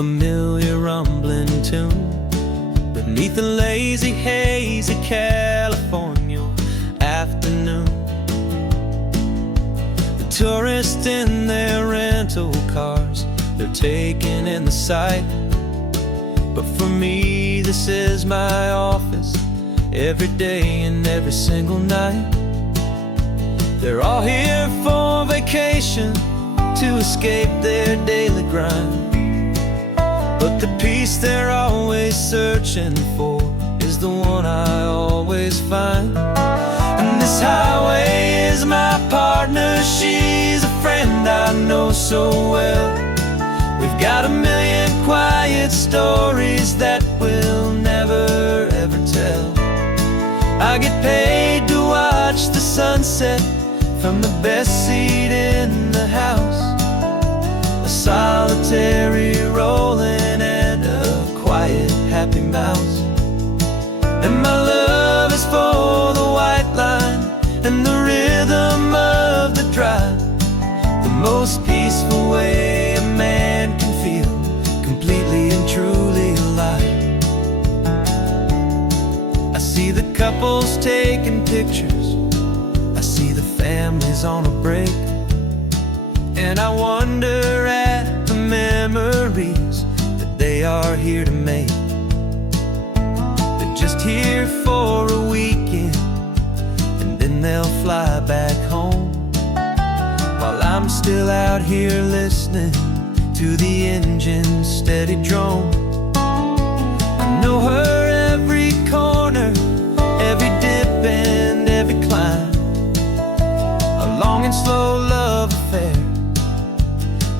familiar rumbling tune beneath the lazy haze of California afternoon. The tourists in their rental cars, they're taking in the sight. But for me, this is my office, every day and every single night. They're all here for vacation, to escape their daily grind. But the peace they're always searching for is the one I always find. And this highway is my partner, she's a friend I know so well. We've got a million quiet stories that we'll never ever tell. I get paid to watch the sunset from the best seat in the house. A solitary rolling and a quiet happy mouse. And my love is for the white line and the rhythm of the drive. The most peaceful way a man can feel completely and truly alive. I see the couples taking pictures, I see the families on a break, and I wonder at the memories that they are here to make. They're just here for a weekend, and then they'll fly back home, while I'm still out here listening to the engine's steady drone. I know her every corner, every dip and every climb. A long and slow love affair,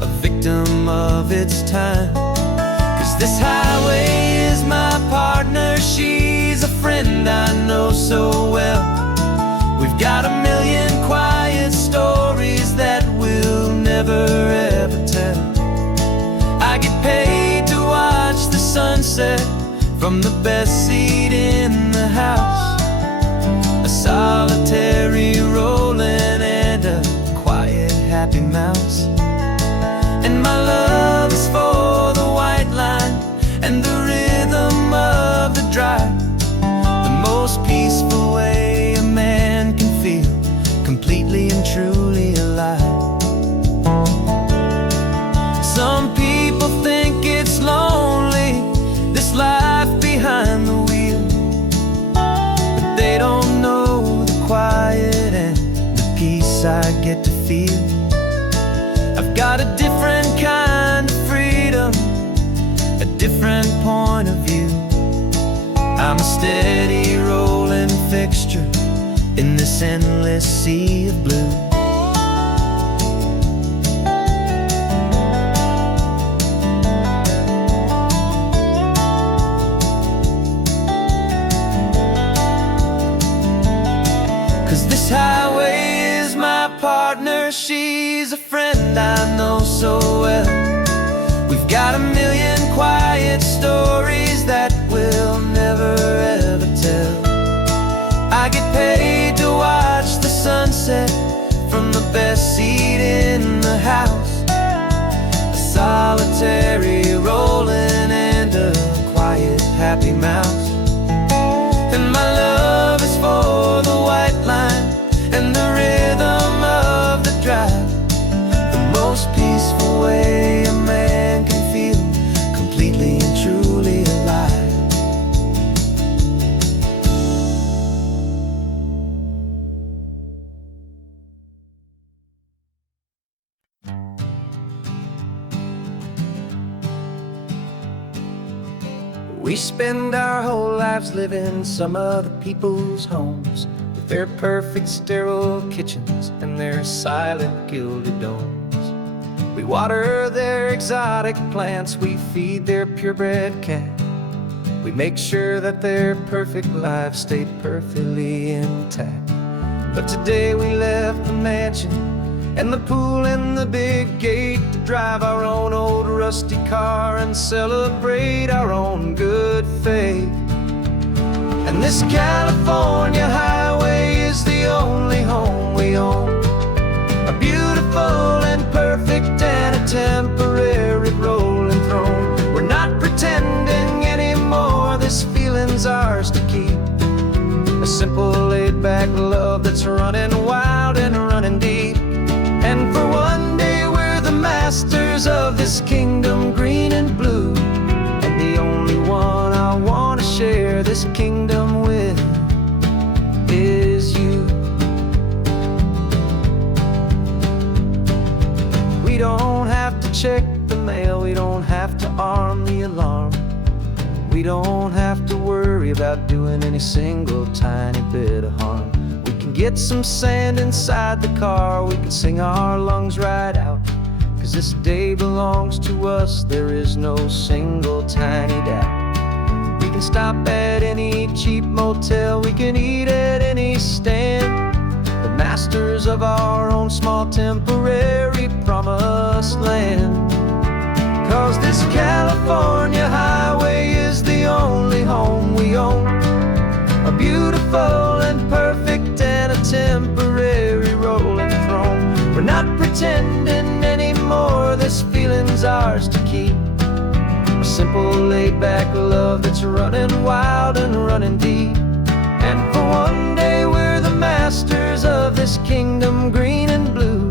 a victim of its time. 'Cause this highway is my partner, she's a friend I know so well. We've got a million quiet stories that we'll never ever tell. I get paid to watch the sunset from the best seat in the house. A solitary rolling and a quiet happy mouse. And my love is for the white line and the rhythm of the drive. The most peaceful way a man can feel completely and truly alive. Some people think it's lonely, this life behind the wheel, but they don't know the quiet and the peace I get to feel. I've got a different kind of freedom, a different point of view. I'm a steady rolling fixture in this endless sea of blue. Highway is my partner, she's a friend I know so well. We've got a million quiet stories that we'll never ever tell. I get paid to watch the sunset from the best seat in the house. A solitary rolling and a quiet happy mouse. And my love is for the white line and the rhythm of the drive. The most peaceful way a man can feel completely and truly alive. We spend our whole lives living some other people's homes, with their perfect sterile kitchens and their silent gilded domes. We water their exotic plants, we feed their purebred cat. We make sure that their perfect lives stay perfectly intact. But today we left the mansion and the pool and the big gate to drive our own old rusty car and celebrate our own good faith. And this California highway is the only home we own, a beautiful and perfect and a temporary rolling throne, masters of this kingdom, green and blue. And the only one I want to share this kingdom with is you. We don't have to check the mail, we don't have to arm the alarm. We don't have to worry about doing any single tiny bit of harm. We can get some sand inside the car, we can sing our lungs right out. 'Cause this day belongs to us, there is no single tiny doubt. We can stop at any cheap motel, we can eat at any stand. The masters of our own small temporary promised land. 'Cause this California highway is the only home we own. A beautiful and perfect and a temporary rolling throne. We're not pretending anymore, this feeling's ours to keep. A simple laid-back love that's running wild and running deep. And for one day we're the masters of this kingdom, green and blue.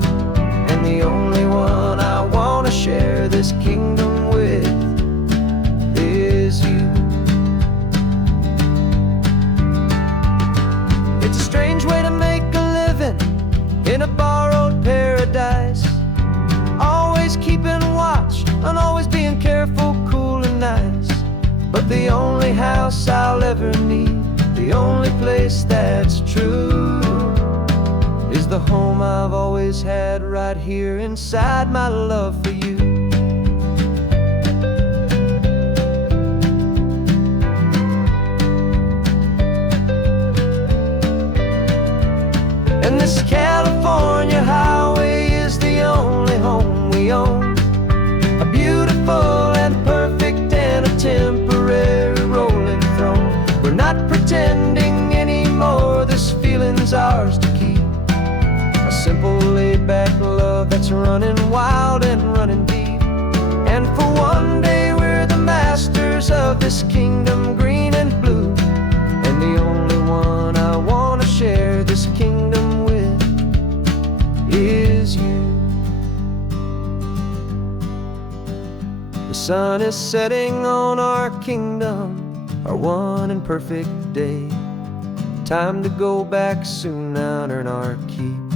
And the only one I want to share this kingdom with is you. It's a strange way to make a living in a borrowed paradise. Always keeping watch and always being careful, cool and nice. But the only house I'll ever need, the only place that's true, is the home I've always had right here inside my love for you. And this California highway is the only home we own. A beautiful and perfect and a temporary rolling throne. We're not pretending anymore, this feeling's ours to keep. A simple laid-back love that's running wild and running deep. And for one day we're the masters of this kingdom, green and blue. And the only one I want to share this kingdom with is you. The sun is setting on our kingdom, our one and perfect day. Time to go back soon now and earn our keep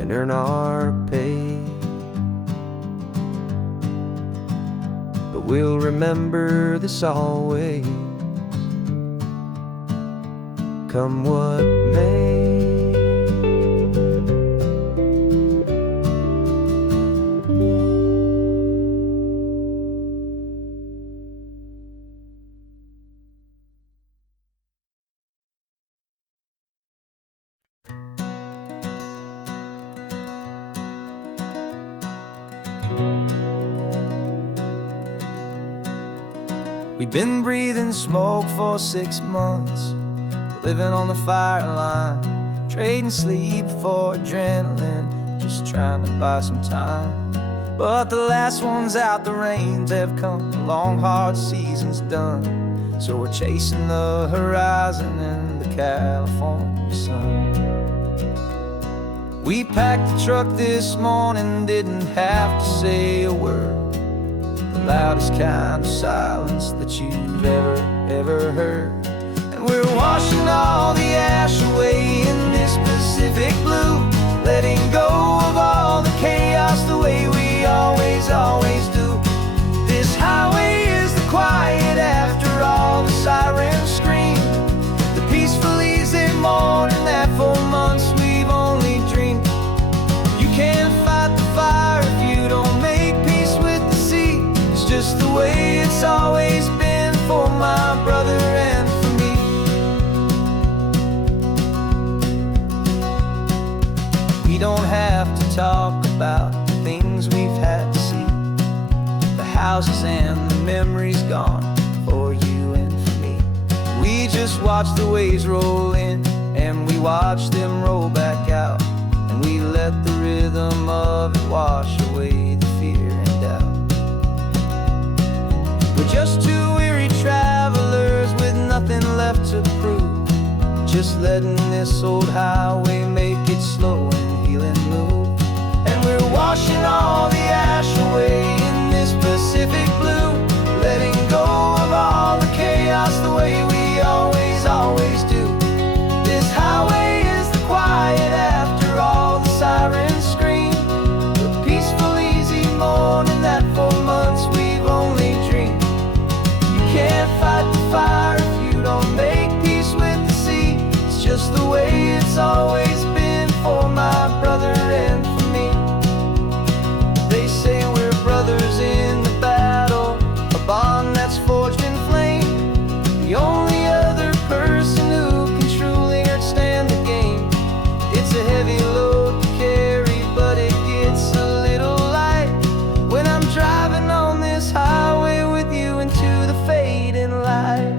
and earn our pay. But we'll remember this always, come what may. We've been breathing smoke for 6 months, living on the fire line, trading sleep for adrenaline, just trying to buy some time. But the last one's out, the rains have come, the long hard season's done. So we're chasing the horizon in the California sun. We packed the truck this morning, didn't have to say a word. The loudest kind of silence that you've ever heard. And we're washing all the ash away in this Pacific blue, letting go of all the chaos the way we always do. This highway is the quiet after all the sirens scream, the peaceful easy morning that for months we've only dreamed. You can't fight the fire if you don't make peace with the sea. It's just the way it's always been for my brother and for me. We don't have to talk about the things we've had to see, the houses and the memories gone for you and for me. We just watch the waves roll in and we watch them roll back out, and we let the rhythm of it wash away the fear and doubt. We're just two weary travelers with nothing left to prove, just letting this old highway make it slow and healing move. And we're walking washing all the ash away in this Pacific blue, letting go of all the chaos the way we always, always do. This highway is the quiet after all the sirens scream, the peaceful, easy morning that for months we've only dreamed. You can't fight the fire if you don't make peace with the sea. It's just the way it's always been for my brother and for me. They say we're brothers in the battle, a bond that's forged in flame. The only other person who can truly understand the game. It's a heavy load to carry, but it gets a little light when I'm driving on this highway with you into the fading light.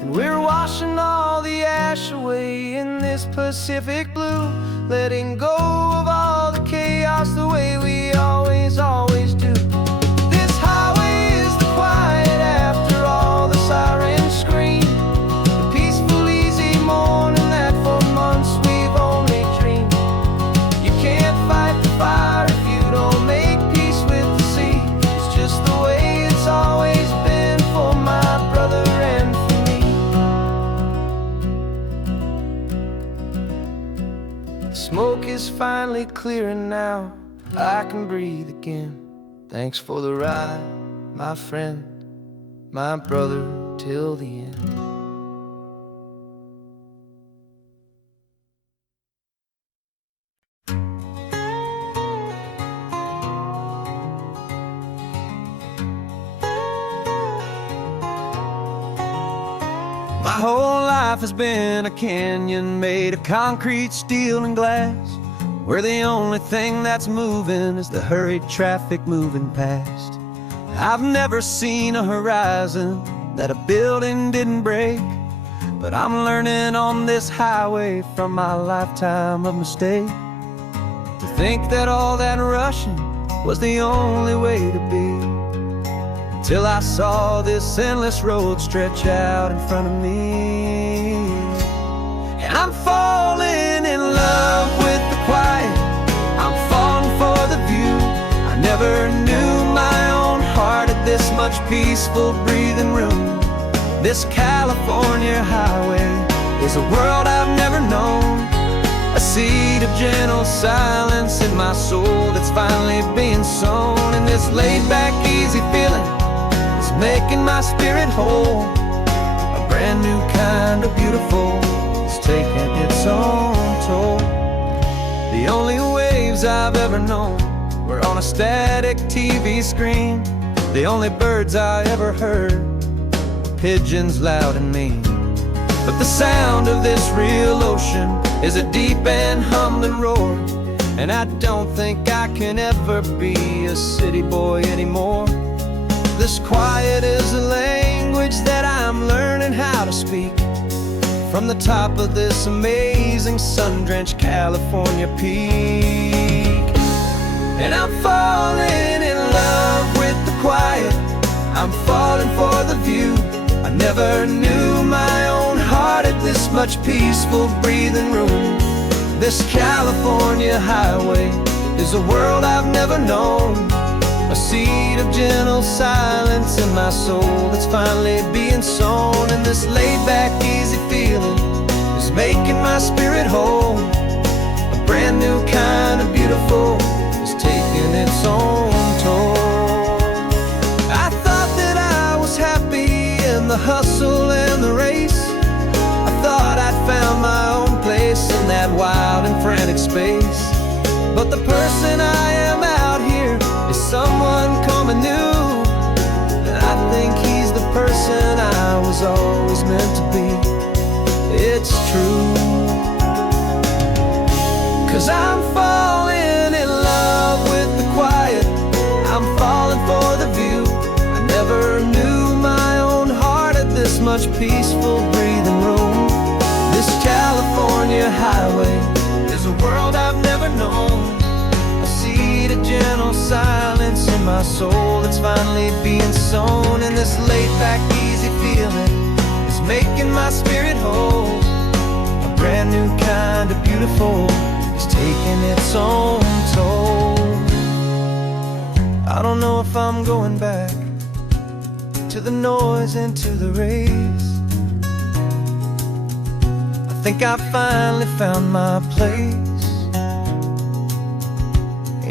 And we're washing all the ash away in this Pacific blue, letting go of all the chaos the way we always, always do. This highway is the quiet after all the sirens scream, the peaceful, easy morning that for months we've only dreamed. You can't fight the fire if you don't make peace with the sea. It's just the way it's always been for my brother and for me. The smoke is finally clearing now, I can breathe again. Thanks for the ride, my friend, my brother, till the end. My whole life has been a canyon made of concrete, steel, and glass, where the only thing that's moving is the hurried traffic moving past. I've never seen a horizon that a building didn't break, but I'm learning on this highway from my lifetime of mistakes to think that all that rushing was the only way to be. Till I saw this endless road stretch out in front of me, and I'm falling in love with the quiet, I'm falling for the view. I never knew my own heart had this much peaceful breathing room. This California highway is a world I've never known, a seed of gentle silence in my soul that's finally being sown. And this laid-back, easy feeling is making my spirit whole. A brand new kind of beautiful is taking its own toll. The only waves I've ever known were on a static TV screen. The only birds I ever heard were pigeons loud and mean. But the sound of this real ocean is a deep and humbling roar, and I don't think I can ever be a city boy anymore. This quiet is a language that I'm learning how to speak from the top of this amazing sun-drenched California peak. And I'm falling in love with the quiet, I'm falling for the view. I never knew my own heart had this much peaceful breathing room. This California highway is a world I've never known, a seed of gentle silence in my soul that's finally being sown. And this laid-back, easy feeling is making my spirit whole. A brand new kind of beautiful is taking its own toll. I thought that I was happy in the hustle and the race. I thought I'd found my own place in that wild and frantic space. But the person I am out here is someone coming new, and I think he's the person I was always meant to be. It's true, 'cause I'm falling in love with the quiet, I'm falling for the view. I never knew my own heart had this much peaceful breathing room. This California highway is a world I've never known, a seed of gentle silence in my soul that's finally being sown. And this laid-back, easy feeling making my spirit whole. A brand new kind of beautiful is taking its own toll. I don't know if I'm going back to the noise and to the race. I think I finally found my place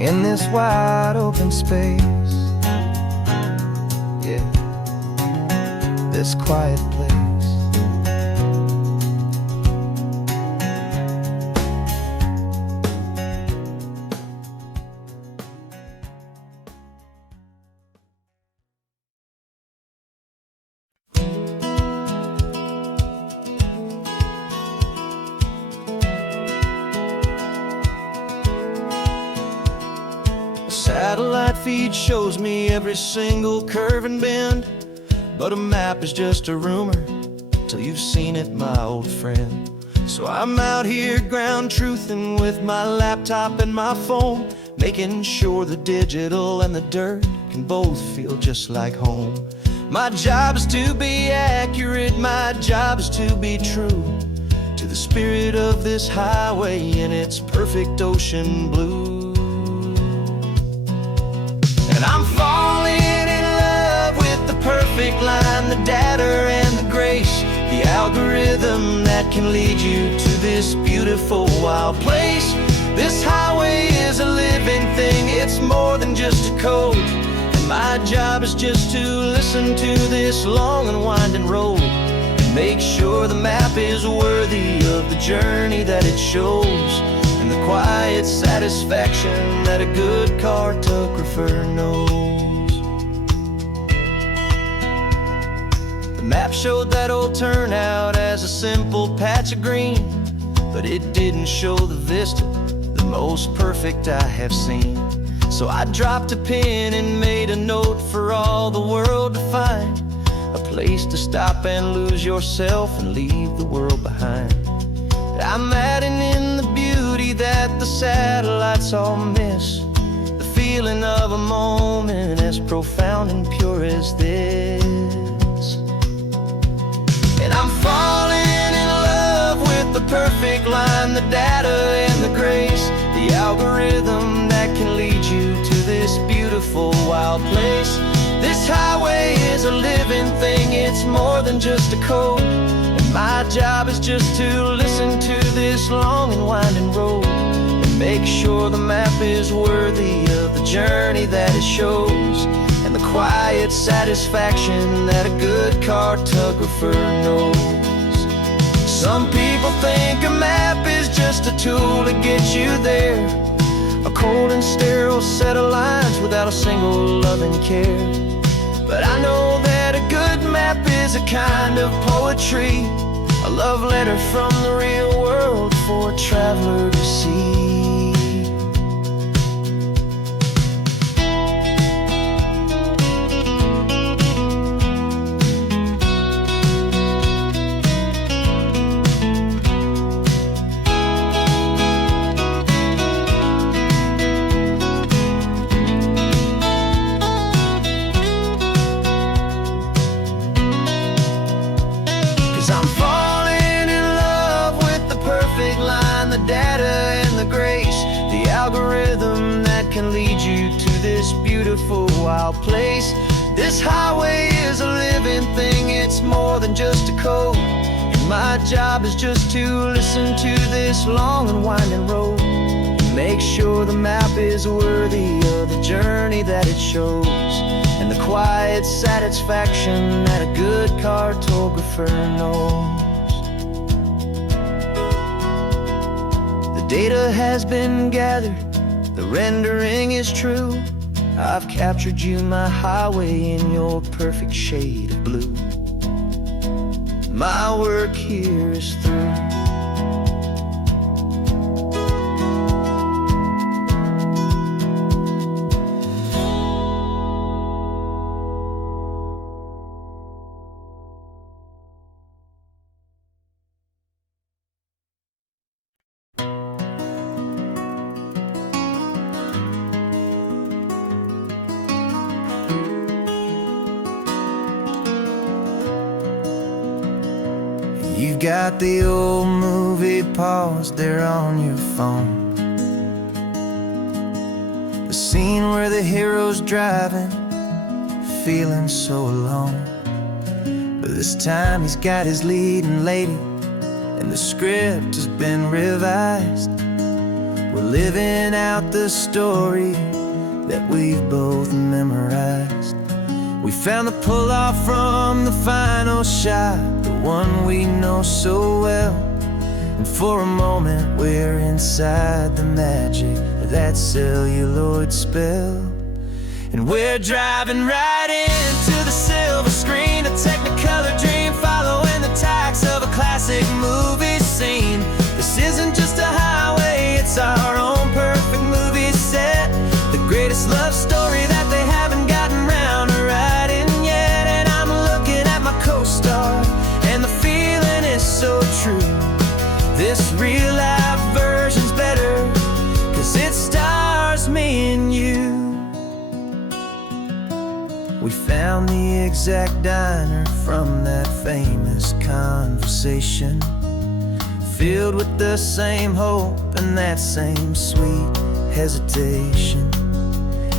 in this wide open space. Yeah, this quiet place. Satellite feed shows me every single curve and bend, but a map is just a rumor till you've seen it, my old friend. So I'm out here ground truthing with my laptop and my phone, making sure the digital and the dirt can both feel just like home. My job is to be accurate, my job is to be true to the spirit of this highway in its perfect ocean blue. And I'm falling in love with the perfect line, the data and the grace, the algorithm that can lead you to this beautiful wild place. This highway is a living thing, it's more than just a code. And my job is just to listen to this long and winding road and make sure the map is worthy of the journey that it shows, and the quiet satisfaction that a good cartographer knows. The map showed that old turnout as a simple patch of green, but it didn't show the vista, the most perfect I have seen. So I dropped a pin and made a note for all the world to find, a place to stop and lose yourself and leave the world behind. I'm adding in the beauty that the satellites all miss, the feeling of a moment as profound and pure as this. And I'm falling in love with the perfect line, the data and the grace, the algorithm that can lead you to this beautiful wild place. This highway is a living thing, it's more than just a code. My job is just to listen to this long and winding road and make sure the map is worthy of the journey that it shows, and the quiet satisfaction that a good cartographer knows. Some people think a map is just a tool to get you there, a cold and sterile set of lines without a single loving care. But I know that a good map is a kind of poetry, a love letter from the real world for a traveler to see. Algorithm that can lead you to this beautiful wild place. This highway is a living thing, it's more than just a code. And my job is just to listen to this long and winding road and make sure the map is worthy of the journey that it shows, and the quiet satisfaction that a good cartographer knows. The data has been gathered, the rendering is true. I've captured you, my highway, in your perfect shade of blue. My work here is through. You've got the old movie paused there on your phone, the scene where the hero's driving, feeling so alone. But this time he's got his leading lady, and the script has been revised. We're living out the story that we've both memorized. We found the pull-off from the final shot, the one we know so well. And for a moment we're inside the magic of that celluloid spell. And we're driving right into the silver screen, a Technicolor dream, following the tacks of a classic movie scene. This isn't just a highway, it's our own perfect movie set, the greatest love story that they haven't gotten round to writing yet. And I'm looking at my co-star, and the feeling is so true. This real-life version's better, 'cause it stars me and you. We found the exact diner from that famous conversation, filled with the same hope and that same sweet hesitation.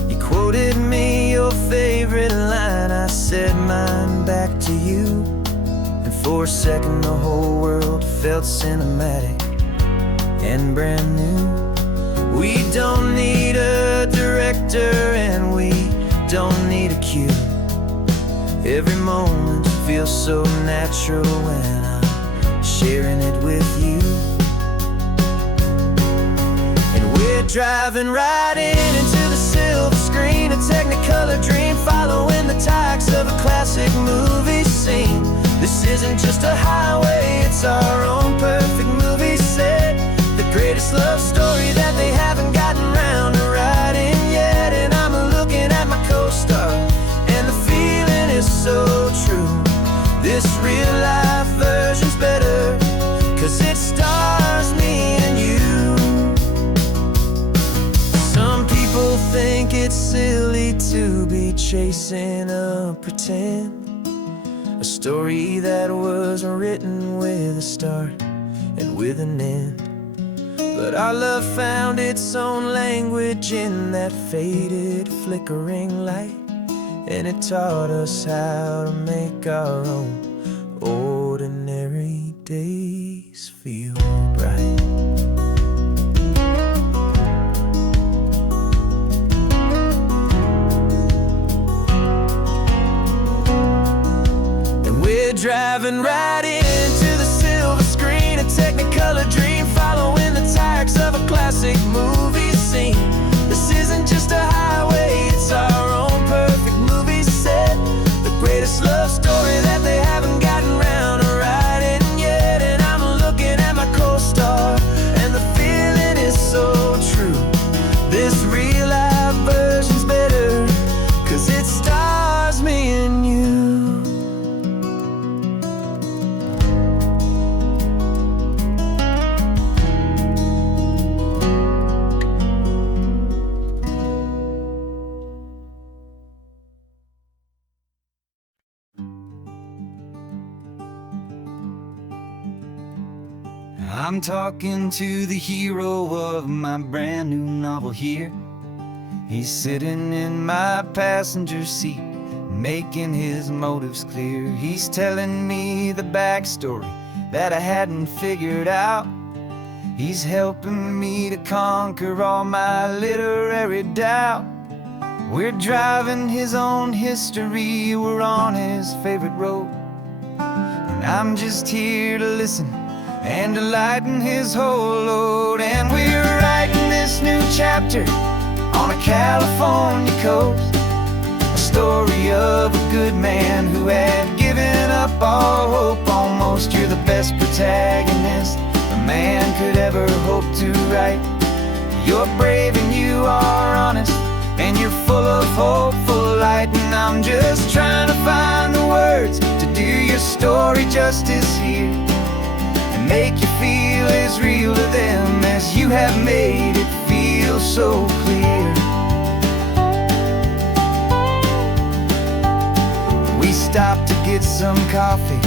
You quoted me your favorite line, I said mine back to you. And for a second the whole world felt cinematic and brand new. We don't need a director and we don't need a cue. Every moment feels so natural when I'm sharing it with you. And we're driving right into the silver screen, a Technicolor dream, following the tacks of a classic movie scene. This isn't just a highway, it's our own perfect movie set, the greatest love story that they haven't gotten round to writing yet. And I'm looking at my co-star, and the feeling is so true. This real-life version's better, 'cause it stars me and you. Some people think it's silly to be chasing a pretend, a story that was written with a start and with an end. But our love found its own language in that faded, flickering light, and it taught us how to make our own ordinary days feel bright. And we're driving right into the silver screen, a Technicolor dream, following the tacks of a classic movie scene. This isn't just a highway, it's our own perfect movie set, the greatest love story that they haven't gotten round to writing yet. And I'm looking at my co-star, and the feeling is so true. This real-life version's better, 'cause it stars me and you. I'm talking to the hero of my brand new novel here. He's sitting in my passenger seat, making his motives clear. He's telling me the backstory that I hadn't figured out. He's helping me to conquer all my literary doubt. We're driving his own history, we're on his favorite road, and I'm just here to listen and to lighten his whole load. And we're writing this new chapter on a California coast, a story of a good man who had given up all hope almost. You're the best protagonist a man could ever hope to write. You're brave and you are honest, and you're full of hopeful light. And I'm just trying to find the words to do your story justice here, make you feel as real to them as you have made it feel so clear. We stopped to get some coffee,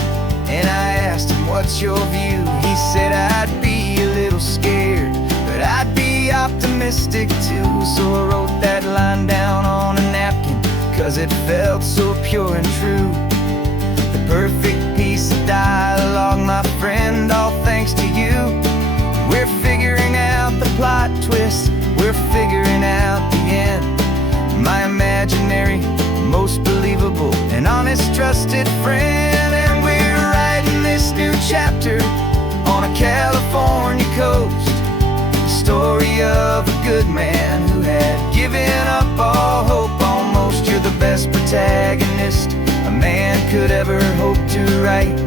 And I asked him, what's your view? He said, I'd be a little scared, but I'd be optimistic too. So I wrote that line down on a napkin, 'cause it felt so pure and true. The perfect piece of dialogue, my friend, all thanks to you. We're figuring out the plot twist, we're figuring out the end. My imaginary, most believable and honest trusted friend. And we're writing this new chapter on a California coast, the story of a good man who had given up all hope almost. You're the best protagonist a man could ever hope to write.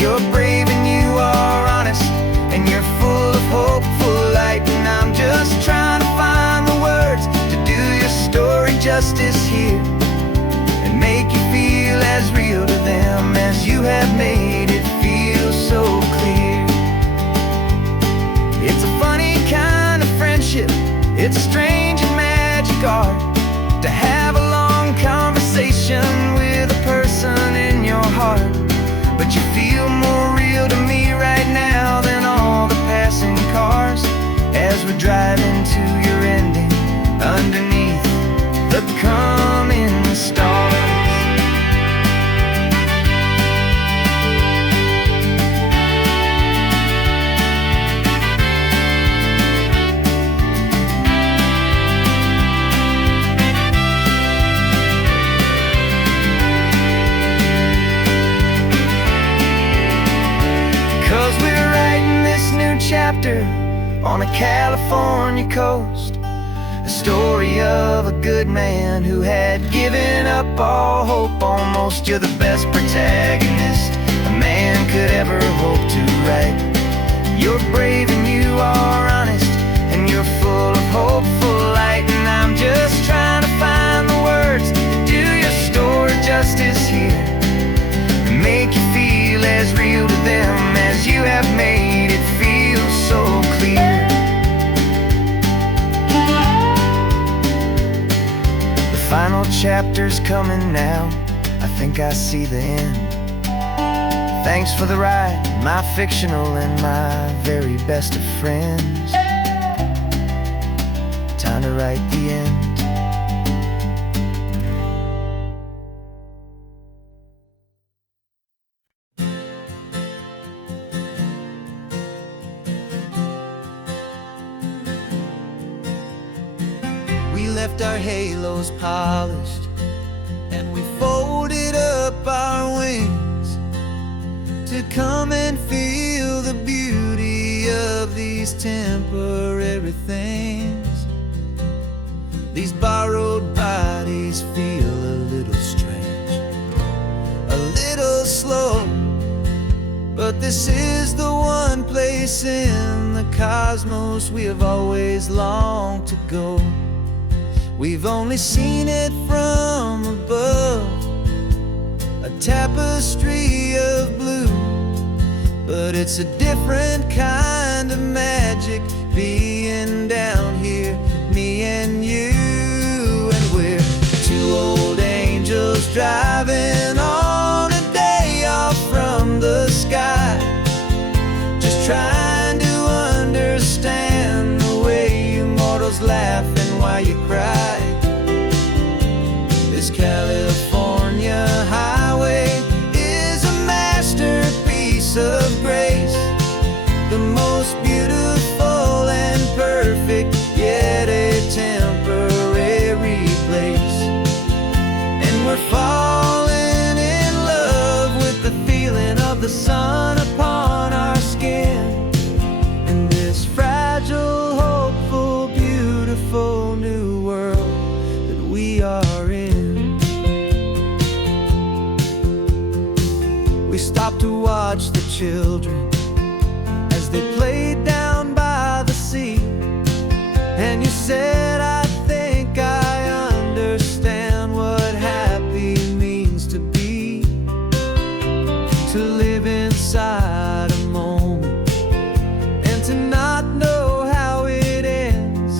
You're brave and you are honest, and you're full of hopeful light. And I'm just trying to find the words to do your story justice here, and make you feel as real to them as you have made it feel so clear. It's a funny kind of friendship, it's strange and magic art to have a long conversation with a person in your heart. But you feel more real to me right now than all the passing cars, as we're driving to your ending underneath the coming stars. 'Cause we're writing this new chapter on a California coast, a story of a good man who had given up all hope almost. You're the best protagonist a man could ever hope to write. You're brave and you are honest, and you're full of hopeful light. And I'm just trying to find the words to do your story justice here, and make you feel as real to them as you have made it feel so clear. The final chapter's coming now, I think I see the end. Thanks for the ride, my fictional and my very best of friends. Time to write the end. We left our halos polished, and we folded up our wings to come and feel the beauty of these temporary things. These borrowed bodies feel a little strange, a little slow, but this is the one place in the cosmos we have always longed to go. We've only seen it from above, a tapestry of blue, but it's a different kind of magic being down here, me and you. And we're two old angels driving on a day off from the sky, just trying to understand the way you mortals laugh and why you cry. This California highway is a masterpiece of grace, the most beautiful and perfect, yet a temporary place. And we're falling in love with the feeling of the sun upon our skin, in this fragile, hopeful, beautiful new world that we are in. We stopped to watch the children as they played down by the sea, and you said, I think I understand what happy means to be, to live inside a moment and to not know how it ends,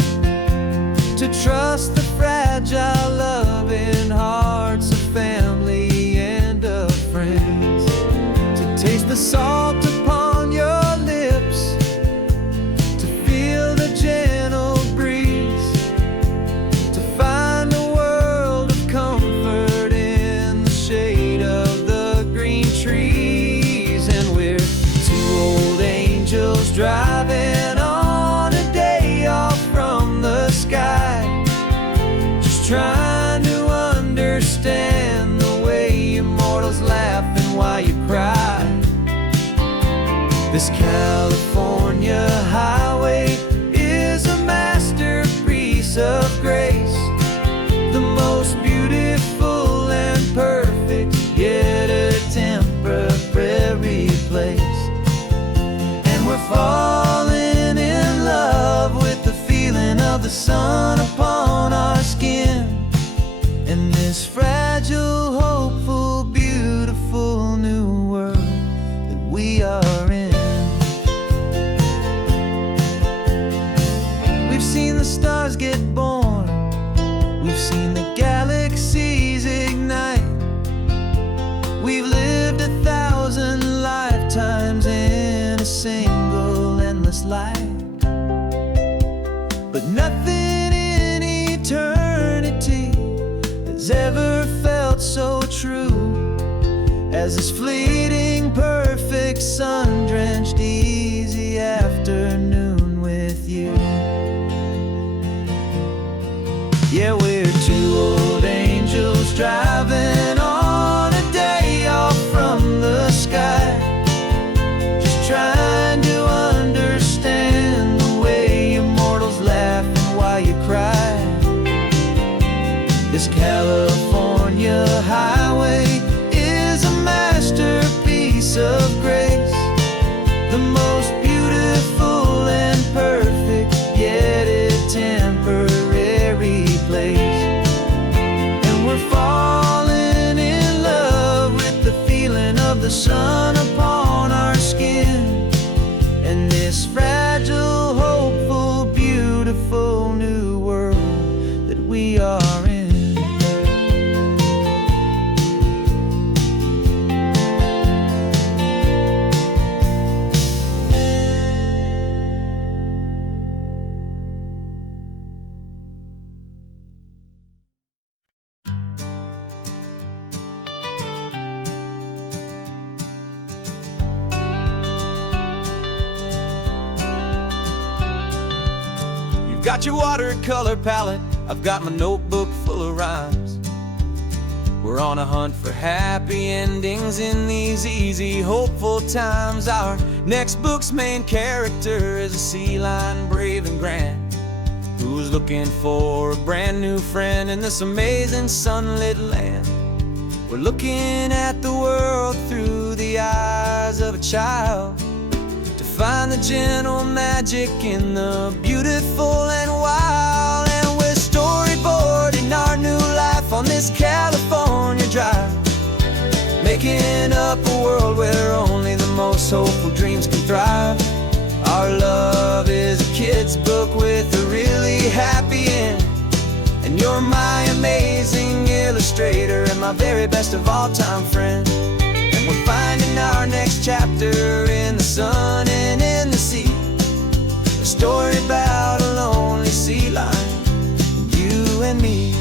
to trust the fragile loving hearts of family and of friends, to driving on a day off from the sky, just trying to understand the way immortals laugh and why you cry. This California highway is a masterpiece of grace, the most beautiful and perfect, yet a temporary place. And we're falling in love with the feeling of the sun upon our skin, and this fragile, hopeful, beautiful new world that we are in. We've seen the stars get born, we've seen the galaxies ignite, we've lived 1,000 lifetimes in a single endless life. But nothing in eternity has ever felt so true as this fleeting, perfect, sun-drenched, easy afternoon with you. Yeah, we're two old angels driving on a day off from the sky, just trying to understand the way immortals laugh and why you cry. This California highway is a masterpiece of grace, the most beautiful and perfect, yet a temporary place. And we're falling in love with the feeling of the sun upon our skin, and this fragile, hopeful, beautiful new world that we are in. Got your watercolor palette, I've got my notebook full of rhymes. We're on a hunt for happy endings in these easy, hopeful times. Our next book's main character is a sea lion, brave and grand, who's looking for a brand new friend in this amazing sunlit land. We're looking at the world through the eyes of a child, find the gentle magic in the beautiful and wild. And we're storyboarding our new life on this California drive, making up a world where only the most hopeful dreams can thrive. Our love is a kid's book with a really happy end, and you're my amazing illustrator and my very best of all time friend. And we're finding our next chapter in the sun and in the sea, a story about a lonely sea lion, you and me.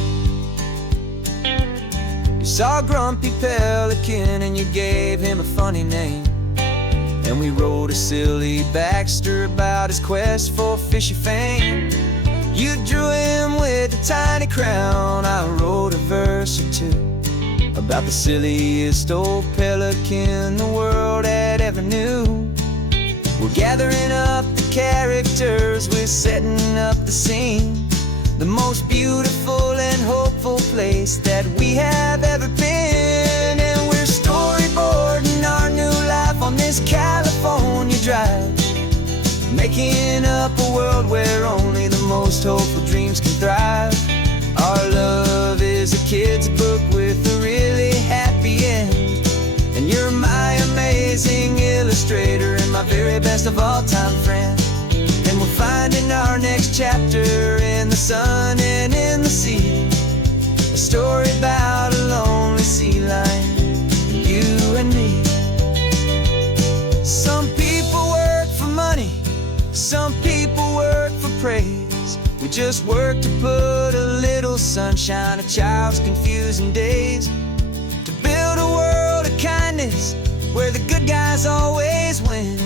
You saw a grumpy pelican and you gave him a funny name, and we wrote a silly Baxter about his quest for fishy fame. You drew him with a tiny crown, I wrote a verse or two about the silliest old pelican the world had ever knew. We're gathering up the characters, we're setting up the scene, the most beautiful and hopeful place that we have ever been. And we're storyboarding our new life on this California drive, making up a world where only the most hopeful dreams can thrive. Our love is a kid's book with a really happy end, and you're my amazing illustrator and my very best of all time friend. And we're finding our next chapter in the sun and in the sea, a story about a lonely sea lion, you and me. Some people work for money, some people work for praise. We just work to put a little sunshine in a child's confusing days, to build a world of kindness where the good guys always win.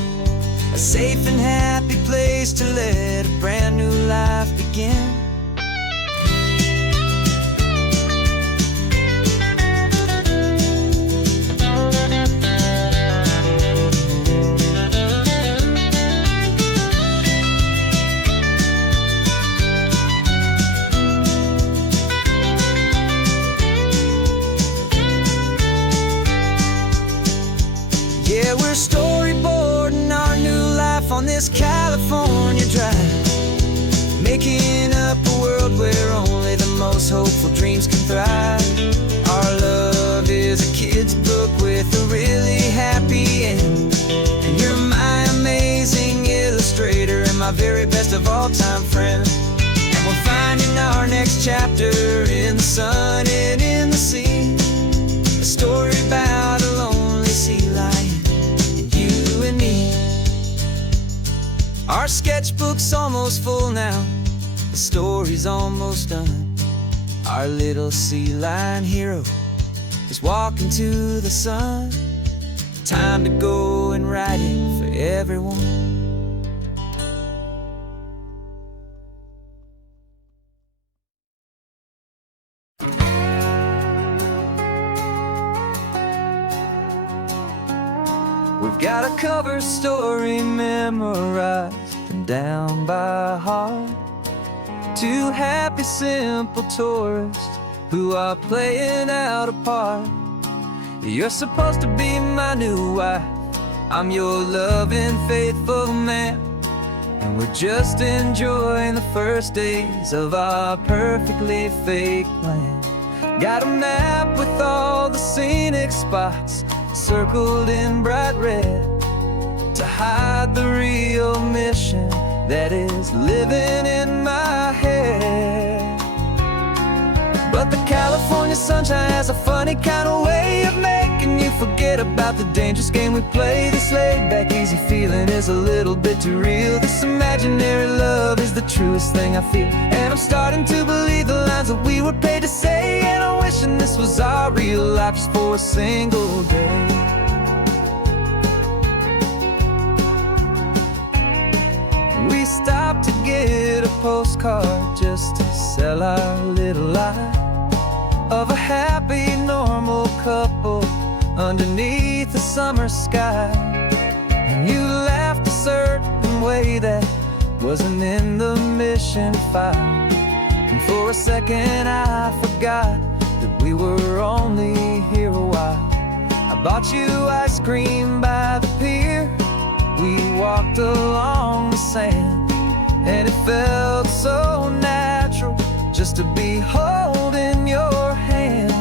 a safe and happy place to let a brand new life begin. Yeah, we're storyboarding our new life on this California drive, making up a world where only the most hopeful dreams can thrive. Our love is a kid's book with a really happy end, and you're my amazing illustrator and my very best of all-time friend. And we're finding our next chapter in the sun and in the sea, a story about a lonely sea lion, our sketchbook's almost full now, the story's almost done. Our little sea lion hero is walking to the sun. Time to go and write it for everyone. We've got a cover story memorized and down by heart. Two happy, simple tourists who are playing out a part. You're supposed to be my new wife, I'm your loving, faithful man, and we're just enjoying the first days of our perfectly fake plan. Got a map with all the scenic spots circled in bright red to hide the real mission that is living in my head. But the California sunshine has a funny kind of way of making you forget about the dangerous game we play. This laid-back, easy feeling is a little bit too real. This imaginary love is the truest thing I feel, and I'm starting to believe the lines that we were paid to say. And I'm wishing this was our real life just for a single day. We stopped to get a postcard just to sell our little lie of a happy, normal couple underneath the summer sky. And you laughed a certain way that wasn't in the mission file, and for a second I forgot that we were only here a while. I bought you ice cream by the pier, we walked along the sand, and it felt so natural just to be holding your hand.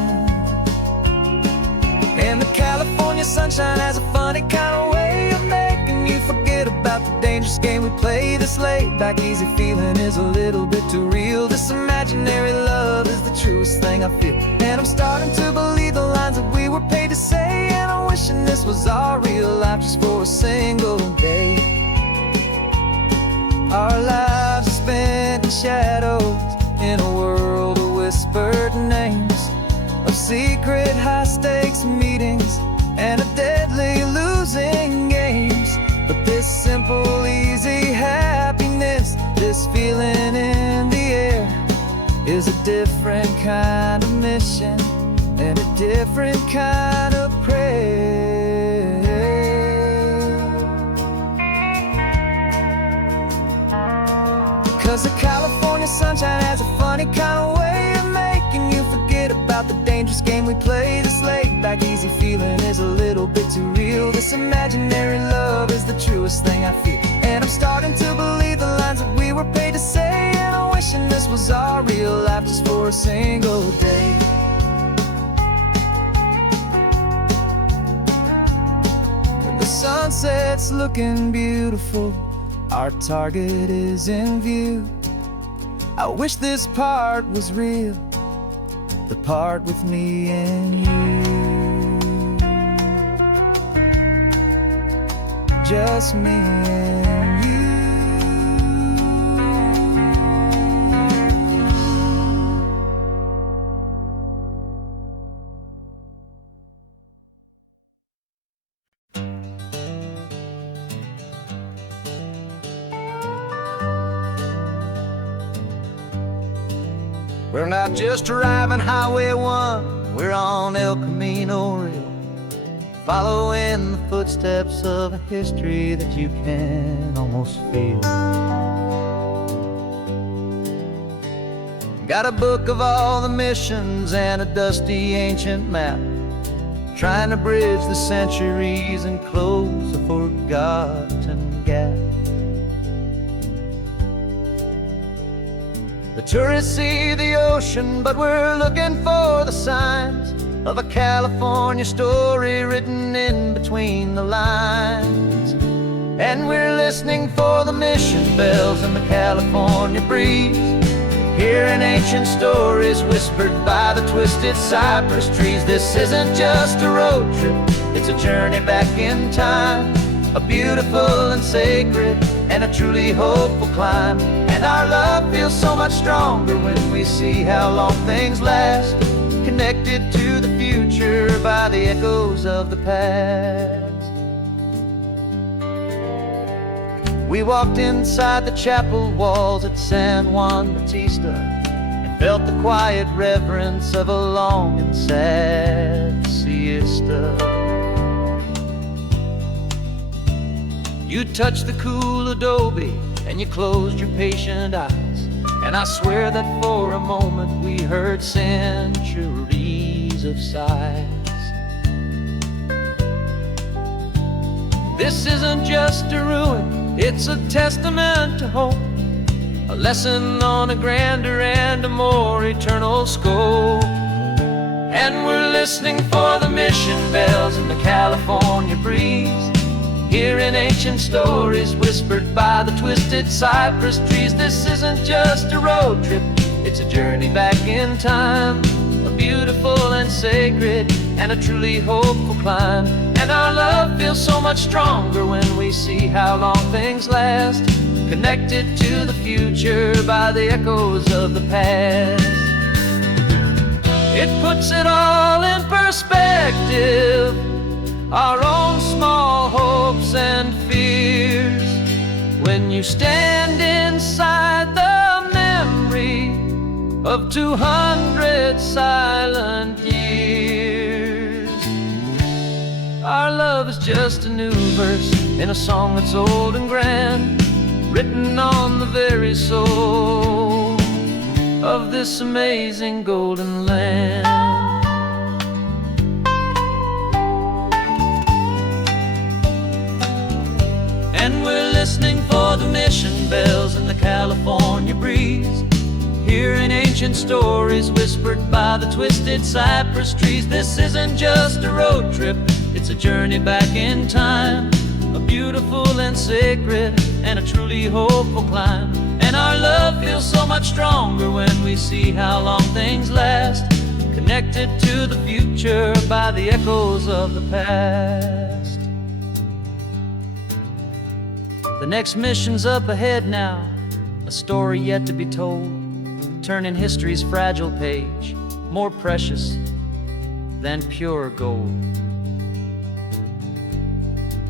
And the California sunshine has a funny kind of way of making you forget about the dangerous game we play. This laid-back, easy feeling is a little bit too real. This imaginary love is the truest thing I feel, and I'm starting to believe the lines that we were paid to say. And I'm wishing this was our real life just for a single day. Our lives are spent in shadows in a world of whispered names, of secret high-stakes meetings and a deadly losing games. But this simple, easy happiness, this feeling in the air, is a different kind of mission and a different kind of prayer. 'Cause the California sunshine has a funny kind of way of making you forget about the dangerous game we play. This laid-back, easy feeling is a little bit too real. This imaginary love is the truest thing I feel, and I'm starting to believe the lines that we were paid to say. And I'm wishing this was our real life just for a single day. And the sunset's looking beautiful, our target is in view. I wish this part was real, the part with me and you. Just me and you. We're not just driving Highway 1, we're on El Camino Real, following the footsteps of a history that you can almost feel. Got a book of all the missions and a dusty ancient map, trying to bridge the centuries and close a forgotten gap. The tourists see the ocean, but we're looking for the signs of a California story written in between the lines. And we're listening for the mission bells in the California breeze, hearing ancient stories whispered by the twisted cypress trees. This isn't just a road trip, it's a journey back in time, a beautiful and sacred and a truly hopeful climb. And our love feels so much stronger when we see how long things last, connected to the future by the echoes of the past. We walked inside the chapel walls at San Juan Bautista and felt the quiet reverence of a long and sad siesta. You touched the cool adobe and you closed your patient eyes, and I swear that for a moment we heard centuries of sighs. This isn't just a ruin, it's a testament to hope, a lesson on a grander and a more eternal scope. And we're listening for the mission bells in the California breeze, hearing ancient stories whispered by the twisted cypress trees. This isn't just a road trip, it's a journey back in time, a beautiful and sacred and a truly hopeful climb. And our love feels so much stronger when we see how long things last, connected to the future by the echoes of the past. It puts it all in perspective, our own small hopes and fears, when you stand inside the memory of 200 silent years. Our love is just a new verse in a song that's old and grand, written on the very soul of this amazing golden land. And we're listening for the mission bells in the California breeze, hearing ancient stories whispered by the twisted cypress trees. This isn't just a road trip, it's a journey back in time, a beautiful and sacred and a truly hopeful climb. And our love feels so much stronger when we see how long things last, connected to the future by the echoes of the past. The next mission's up ahead now, a story yet to be told, turning history's fragile page more precious than pure gold.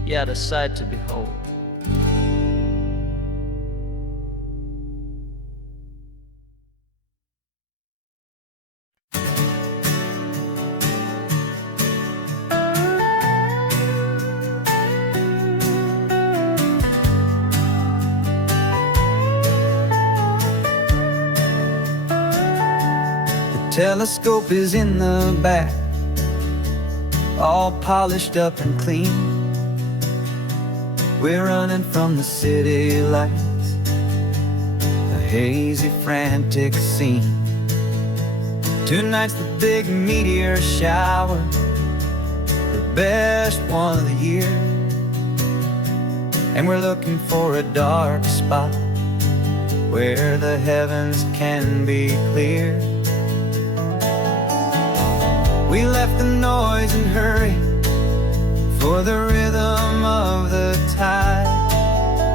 Yet a sight to behold. Telescope is in the back, all polished up and clean. We're running from the city lights, a hazy, frantic scene. Tonight's the big meteor shower, the best one of the year. And we're looking for a dark spot where the heavens can be clear. We left the noise and hurry for the rhythm of the tide,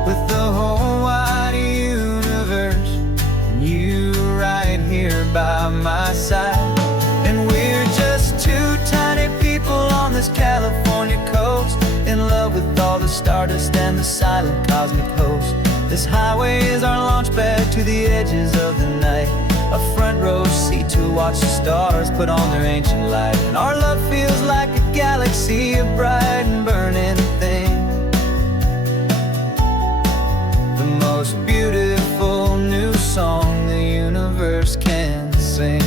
with the whole wide universe and you right here by my side. And we're just two tiny people on this California coast, in love with all the stardust and the silent cosmic host. This highway is our launch pad to the edges of the night, a front row seat to watch the stars put on their ancient light. And our love feels like a galaxy, a bright and burning thing, the most beautiful new song the universe can sing.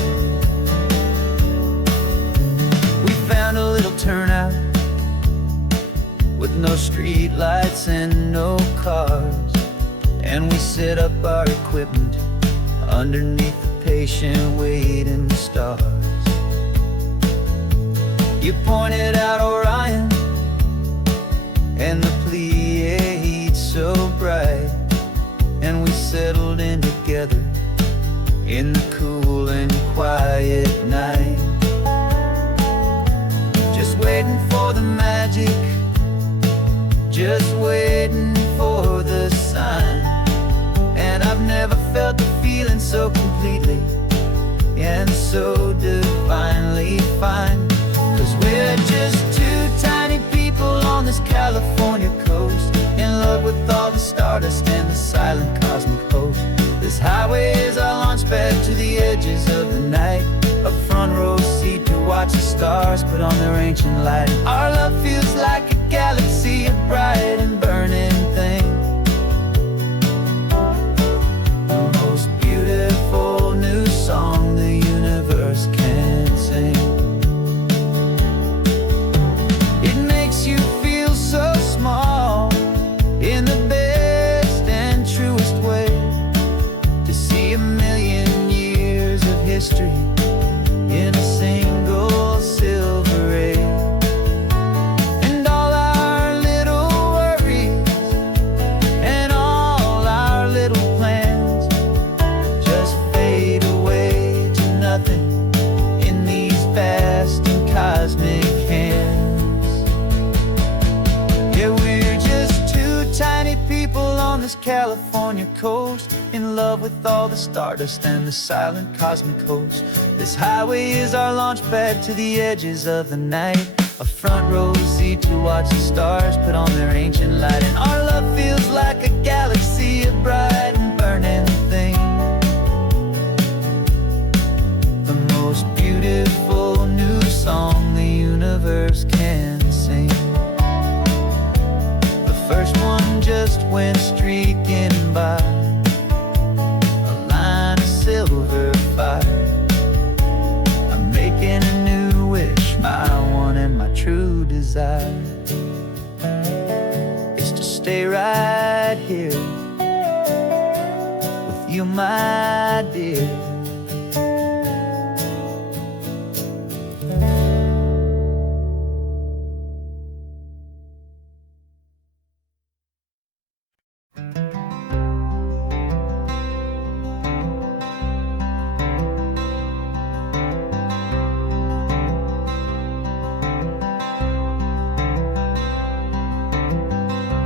We found a little turnout with no street lights and no cars, and we set up our equipment underneath the patient waiting stars. You pointed out Orion and the Pleiades so bright, and we settled in together in the cool and quiet night, just waiting for the magic, just waiting for the sign. And I've never felt the feeling so completely and so divinely fine. 'Cause we're just two tiny people on this California coast, in love with all the stardust and the silent cosmic host. This highway is our launch pad to the edges of the night, a front row seat to watch the stars put on their ancient light. Our love feels like a galaxy, a bright and burning thing, the most beautiful new song the universe can sing. It makes you feel so small in the best and truest way, to see a million years of history in a single silver ray. And all our little worries and all our little plans just fade away to nothing in these vast and cosmic hands. Yeah, we're just two tiny people on this California coast, in love with all the stardust and the silent cosmic host. This highway is our launch pad to the edges of the night, a front row seat to watch the stars put on their ancient light. And our love feels like a galaxy, a bright and burning thing, the most beautiful new song the universe can sing. The first one just went streaking by, a line of silver fire. I'm making a new wish, my one and my true desire is to stay right here with you, my dear.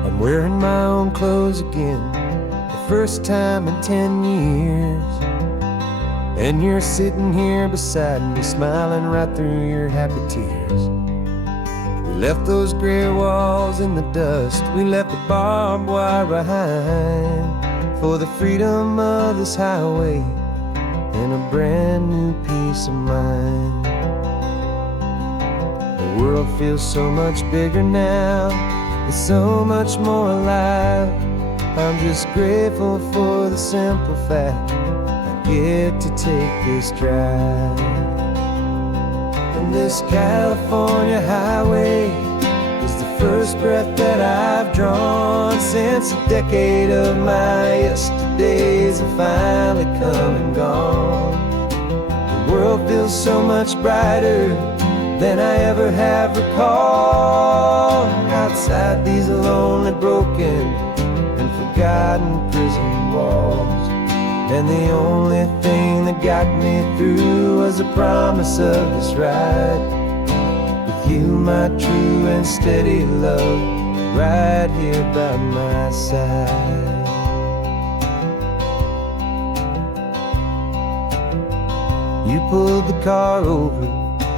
I'm wearing my own clothes again, the first time in 10 years. And you're sitting here beside me, smiling right through your happy tears. We left those gray walls in the dust, we left the barbed wire behind, for the freedom of this highway and a brand new peace of mind. The world feels so much bigger now, it's so much more alive. I'm just grateful for the simple fact I get to take this drive. And this California highway is the first breath that I've drawn since a decade of my yesterdays have finally come and gone. The world feels so much brighter than I ever have recalled. Outside these lonely, broken, and forgotten prison walls, and the only thing that got me through was the promise of this ride with you, my true and steady love, right here by my side. You pulled the car over,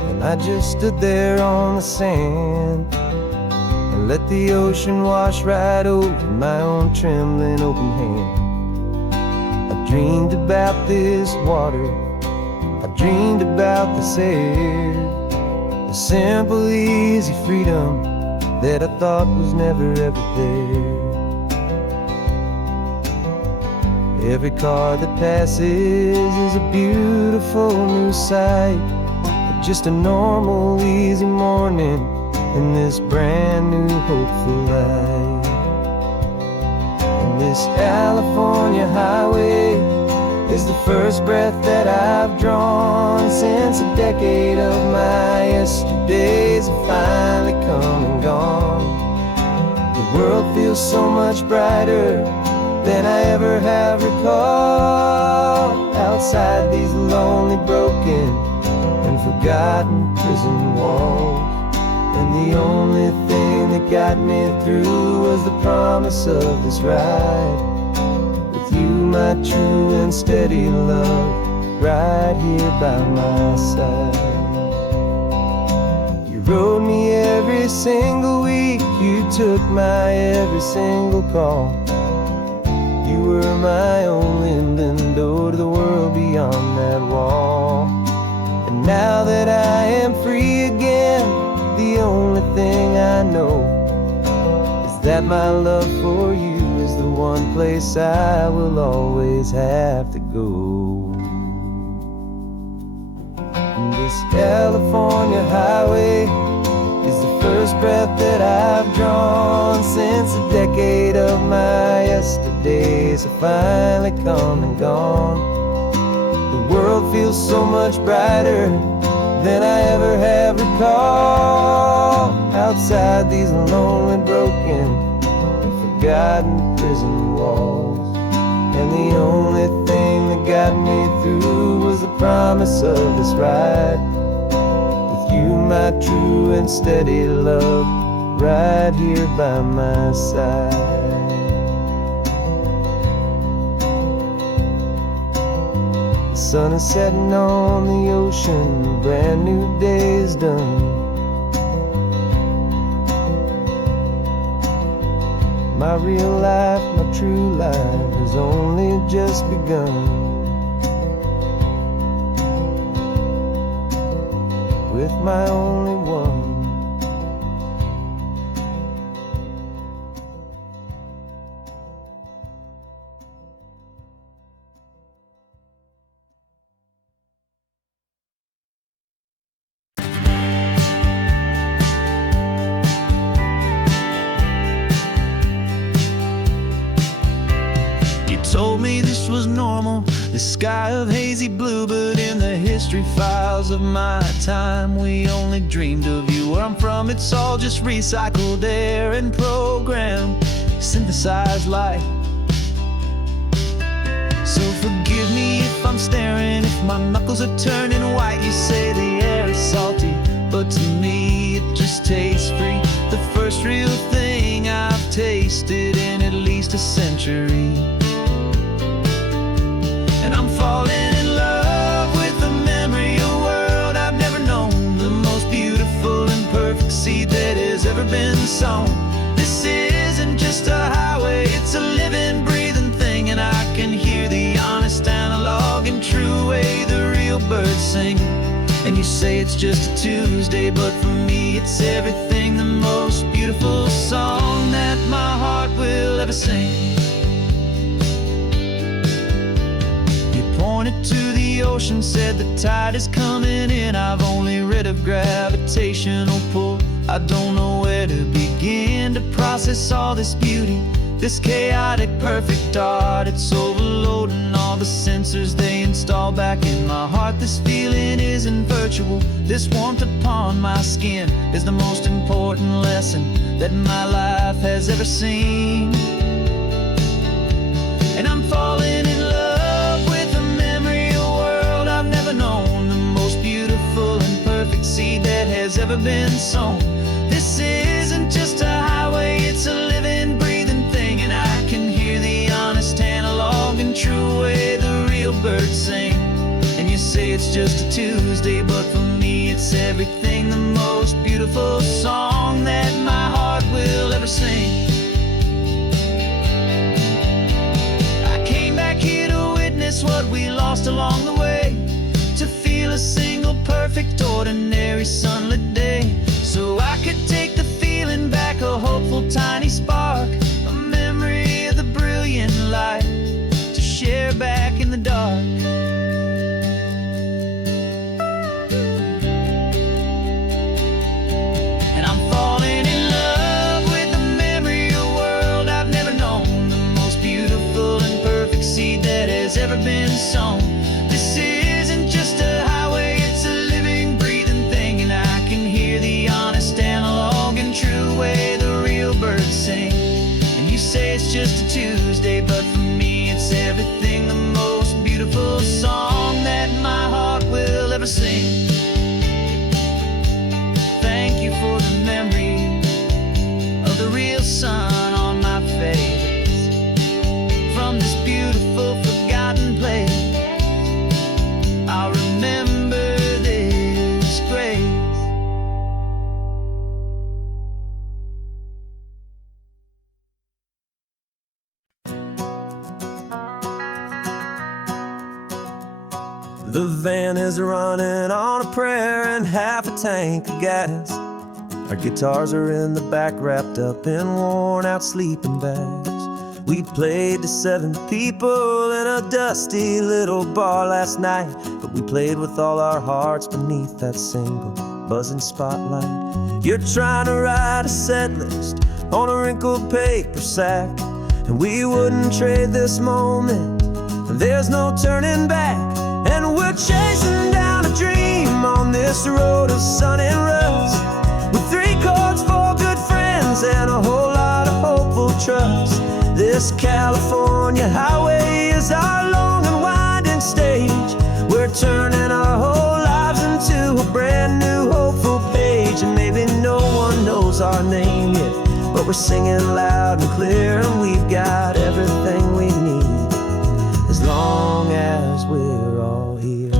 and I just stood there on the sand and let the ocean wash right over my own trembling open hand. I dreamed about this water, I dreamed about this air, the simple, easy freedom that I thought was never ever there. Every car that passes is a beautiful new sight, but just a normal, easy morning in this brand new, hopeful light. And this California highway is the first breath that I've drawn since a decade of my yesterdays have finally come and gone. The world feels so much brighter than I ever have recalled, outside these lonely, broken, and forgotten prison walls. And the only thing that got me through was the promise of this ride, with you, my true and steady love, right here by my side. You rode me every single week, you took my every single call. You were my only window to the world beyond that wall. And now that I am free again, the only thing I know is that my love for you is the one place I will always have to go. And this California highway is the first breath that I've drawn since a decade of my yesterdays have finally come and gone. The world feels so much brighter than I ever have recalled, outside these lonely, broken, and forgotten prison walls. And the only thing that got me through was the promise of this ride, with you, my true and steady love, right here by my side. The sun is setting on the ocean, a brand new day is done. My real life, my true life has only just begun. With my only one. Told me this was normal, the sky of hazy blue, but in the history files of my time, we only dreamed of you. Where I'm from, it's all just recycled air and programmed, synthesized light. So forgive me if I'm staring, if my knuckles are turning white. You say the air is salty, but to me it just tastes free. The first real thing I've tasted in at least a century. And I'm falling in love with the memory of a world I've never known, the most beautiful and perfect seed that has ever been sown. This isn't just a highway, it's a living, breathing thing, and I can hear the honest, analog, and true way the real birds sing. And you say it's just a Tuesday, but for me it's everything, the most beautiful song that my heart will ever sing. Pointed to the ocean, said the tide is coming in. I've only read of gravitational pull. I don't know where to begin to process all this beauty, this chaotic, perfect art. It's overloading all the sensors they install back in my heart. This feeling isn't virtual. This warmth upon my skin is the most important lesson that my life has ever seen. And I'm falling in love with a memory, a world I've never known, the most beautiful and perfect seed that has ever been sown. This isn't just a highway, it's a living, breathing thing, and I can hear the honest, analog, and true way the real birds sing. And you say it's just a Tuesday, but for me it's everything, the most beautiful song that my heart will ever sing. I came back here to witness ever been sown. This isn't just a highway, it's a living, breathing thing. And I can hear the honest, analog, and true way the real birds sing. And you say it's just a Tuesday, but for me it's everything. The most beautiful song that my heart will ever sing. Thank you for the memory of the real sun on my face. From this beautiful forgotten place, I'll remember this grace. The van is running on a prayer and half a tank of gas. Our guitars are in the back, wrapped up in worn-out sleeping bags. We played to 7 people in a dusty little bar last night, but we played with all our hearts beneath that single buzzing spotlight. You're trying to write a set list on a wrinkled paper sack, and we wouldn't trade this moment. There's no turning back. And we're chasing down a dream on this road of sun and rust, with 3 chords, 4 good friends, and a whole lot of hopeful trust. This California highway is our long and winding stage. We're turning our whole lives into a brand new hopeful page. And maybe no one knows our name yet, but we're singing loud and clear, and we've got everything we need, as long as we're all here.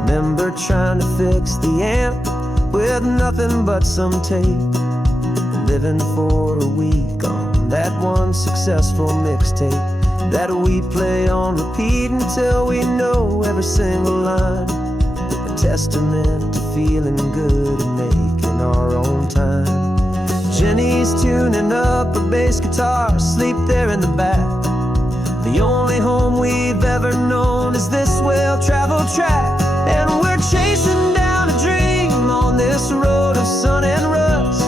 Remember trying to fix the amp with nothing but some tape, living for a week on that one successful mixtape that we play on repeat until we know every single line. A testament to feeling good and making our own time. Jenny's tuning up her bass guitar, asleep there in the back. The only home we've ever known is this well-traveled track. And we're chasing down a dream on this road of sun and rust,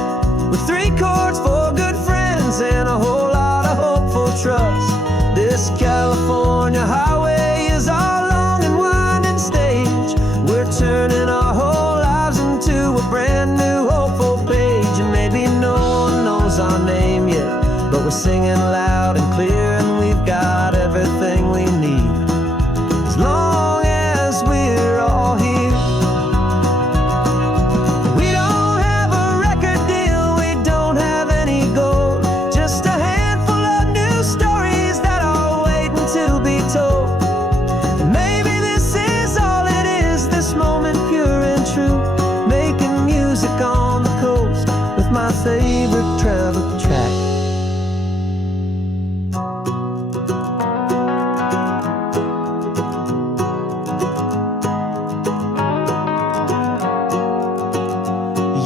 with 3 chords, 4 good friends, and a whole lot of hopeful trust. This California highway is our long and winding stage. We're turning our whole lives into a brand new hopeful page. And maybe no one knows our name yet, but we're singing loud and clear, and we've got everything we need, as long as we're all here. We don't have a record deal, we don't have any gold, just a handful of new stories that are waiting to be told. And maybe this is all it is, this moment pure and true, making music on the coast with my favorite travel track.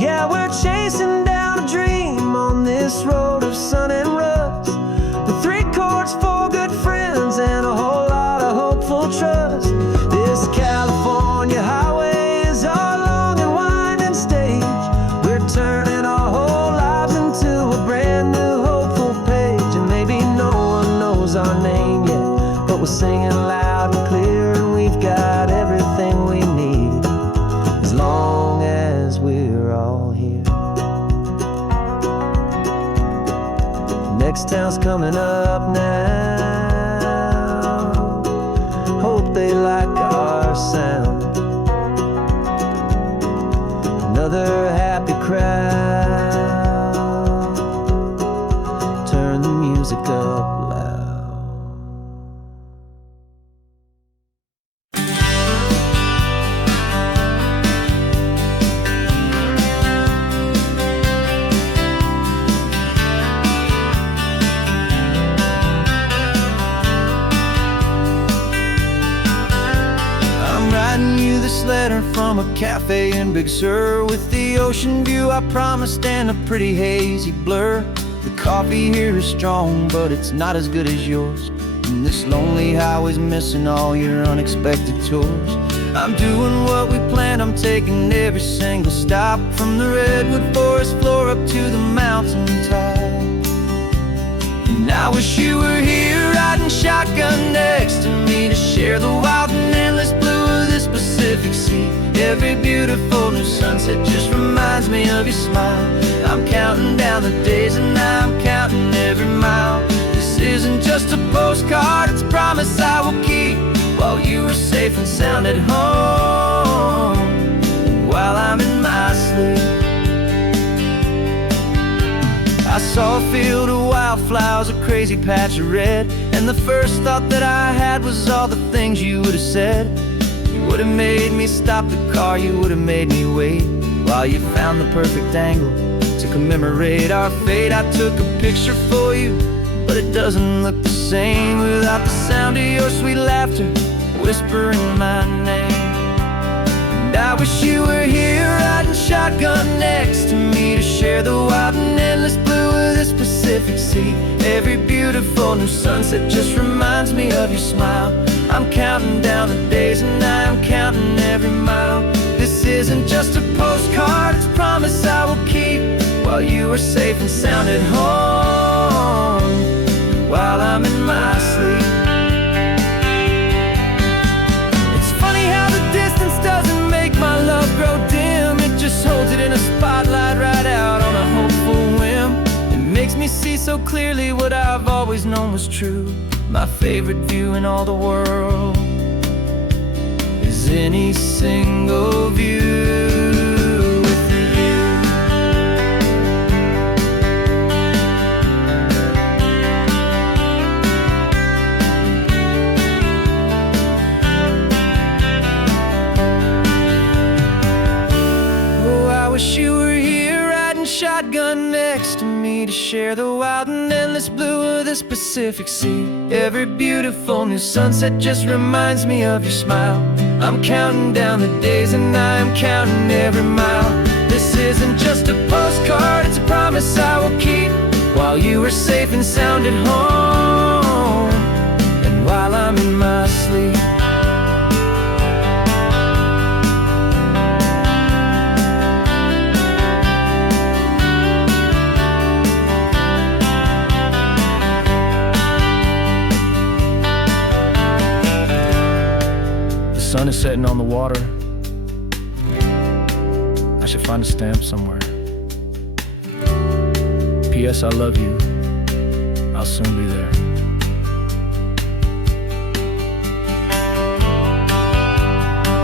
Yeah, we're chasing down a dream on this road of sun and rust, with 3 chords, 4 good friends, and a whole lot of hopeful trust. This California highway is our long and winding stage. We're turning our whole lives into a brand new hopeful page. And maybe no one knows our name yet, but we're singing loud and clear, and we've got everything we need, as long as we're all here. Next town's coming up now, hope they like our sound. Another happy crowd, turn the music up loud. This letter from a cafe in Big Sur, with the ocean view I promised and a pretty hazy blur. The coffee here is strong, but it's not as good as yours, and this lonely highway's missing all your unexpected tours. I'm doing what we planned, I'm taking every single stop, from the redwood forest floor up to the mountain top. And now wish you were here riding shotgun next to me to share the wild and endless blue of this Pacific Sea. Every beautiful new sunset just reminds me of your smile. I'm counting down the days and now I'm counting every mile. This isn't just a postcard, it's a promise I will keep, while you are safe and sound at home, and while I'm in my sleep. I saw a field of wildflowers, a crazy patch of red, and the first thought that I had was all the things you would have said. You would have made me stop the car, you would have made me wait, while you found the perfect angle to commemorate our fate. I took a picture for you, but it doesn't look the same without the sound of your sweet laughter whispering my name. And I wish you were here riding shotgun next to me to share the wild and endless blue of this Pacific Sea. Every beautiful new sunset just reminds me of your smile. I'm counting down the days and I'm counting every mile. This isn't just a postcard, it's a promise I will keep, while you are safe and sound at home, while I'm in my sleep. It's funny how the distance doesn't make my love grow dim. It just holds it in a spotlight right out on a hopeful whim. It makes me see so clearly what I've always known was true. My favorite view in all the world is any single view with you. Oh, I wish you were here riding shotgun next to me to share the wild and endless blue of this Pacific Sea. Every beautiful new sunset just reminds me of your smile. I'm counting down the days and I'm counting every mile. This isn't just a postcard, it's a promise I will keep, while you are safe and sound at home, and while I'm in my sleep. The sun is setting on the water. I should find a stamp somewhere. P.S. I love you. I'll soon be there.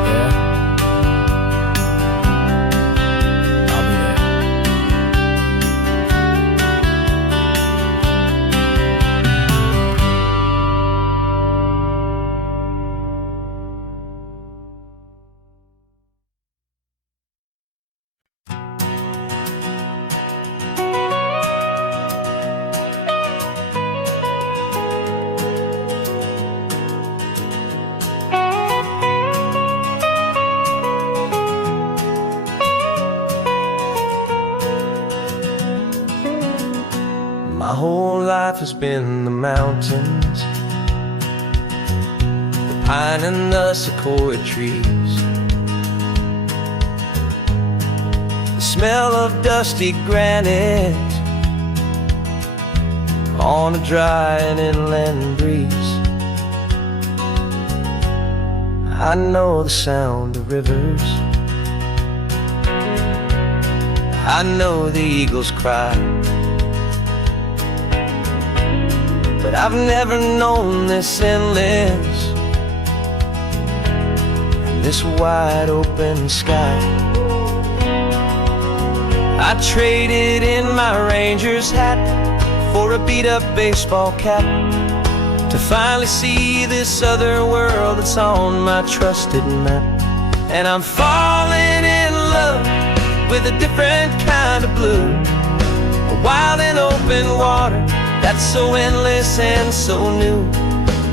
Yeah? I'll be there. My whole life has been the mountains, the pine and the sequoia trees, the smell of dusty granite on a dry and inland breeze. I know the sound of rivers, I know the eagles cry, but I've never known this endless and this wide open sky. I traded in my Ranger's hat for a beat-up baseball cap to finally see this other world that's on my trusted map. And I'm falling in love with a different kind of blue, a wild and open water that's so endless and so new.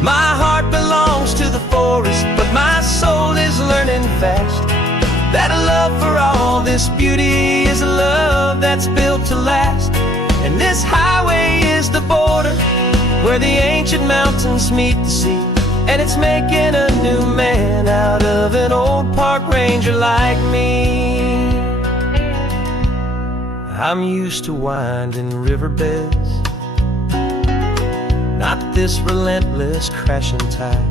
My heart belongs to the forest, but my soul is learning fast that a love for all this beauty is a love that's built to last. And this highway is the border where the ancient mountains meet the sea, and it's making a new man out of an old park ranger like me. I'm used to winding riverbeds not this relentless crashing tide.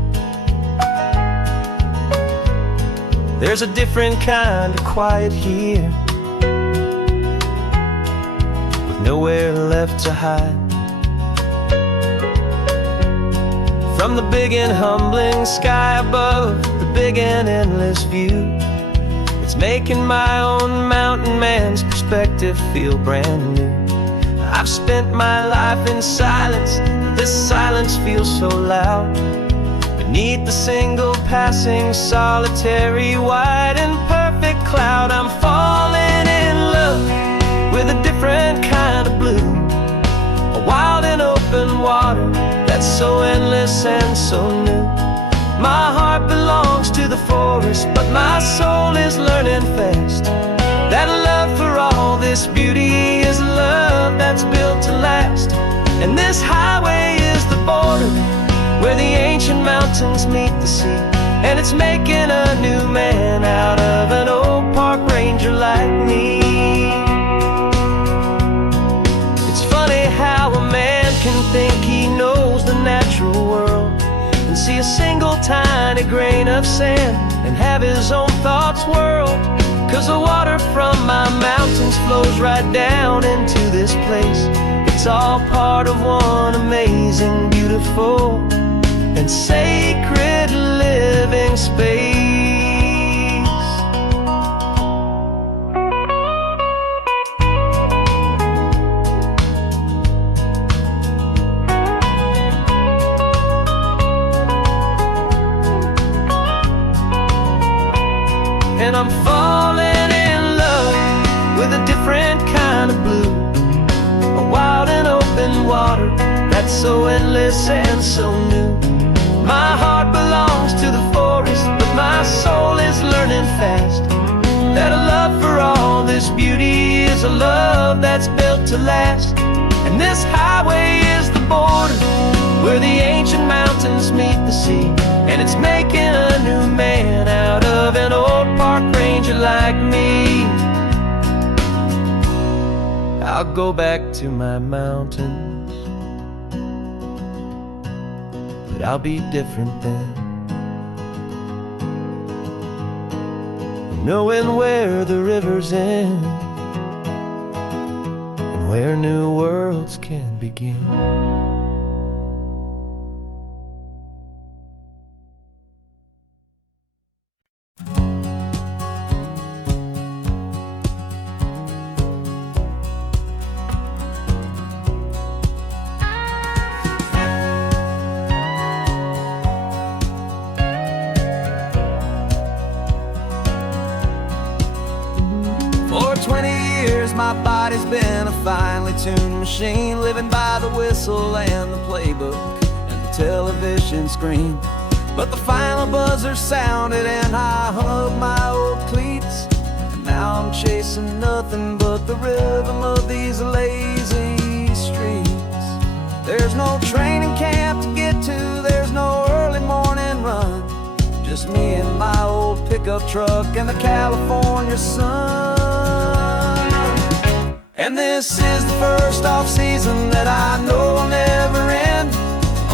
There's a different kind of quiet here, with nowhere left to hide. From the big and humbling sky above, the big and endless view, it's making my own mountain man's perspective feel brand new. I've spent my life in silence, this silence feels so loud. Beneath the single passing solitary white and perfect cloud, I'm falling in love with a different kind of blue, a wild and open water that's so endless and so new. My heart belongs to the forest, but my soul is learning fast that love for all this beauty is love that's built to last. And this highway is the border where the ancient mountains meet the sea, and it's making a new man out of an old park ranger like me. It's funny how a man can think he knows the natural world and see a single tiny grain of sand and have his own thoughts whirl. 'Cause the water from my mountains flows right down into this place. It's all part of one amazing, beautiful, and sacred living space. And I'm falling in love with a different kind of blue, a wild and open water that's so endless and so new. My heart belongs to the forest, but my soul is learning fast that a love for all this beauty is a love that's built to last. And this highway is the border where the ancient mountains meet the sea, and it's making a new man out of an old park ranger like me. I'll go back to my mountains, but I'll be different then, knowing where the rivers end and where new worlds can begin. For 20 years my body's been a finely tuned machine, living by the whistle and the playbook and the television screen. But the final buzzer sounded and I hung up my old cleats, and now I'm chasing nothing but the rhythm of these lazy streets. There's no training camp to get to, there's no early morning run, just me and my old pickup truck and the California sun. And this is the first off-season that I know will never end,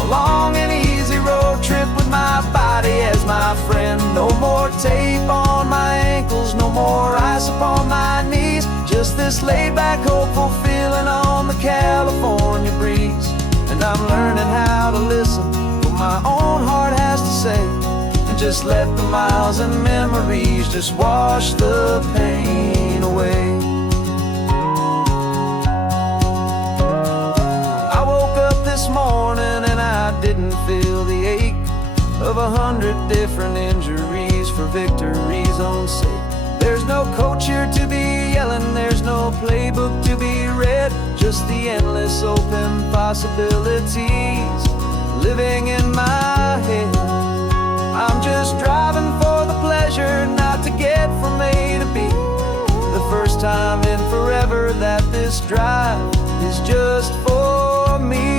a long and easy road trip with my body as my friend. No more tape on my ankles, no more ice upon my knees, just this laid-back, hopeful feeling on the California breeze. And I'm learning how to listen to what my own heart has to say, and just let the miles and memories just wash the pain away. I woke up this morning and I didn't feel the ache of 100 different injuries for victory's own sake. There's no coach here to be yelling, there's no playbook to be read, just the endless open possibilities living in my head. I'm just driving for the pleasure, not to get from A to B. The first time in forever that this drive is just for me.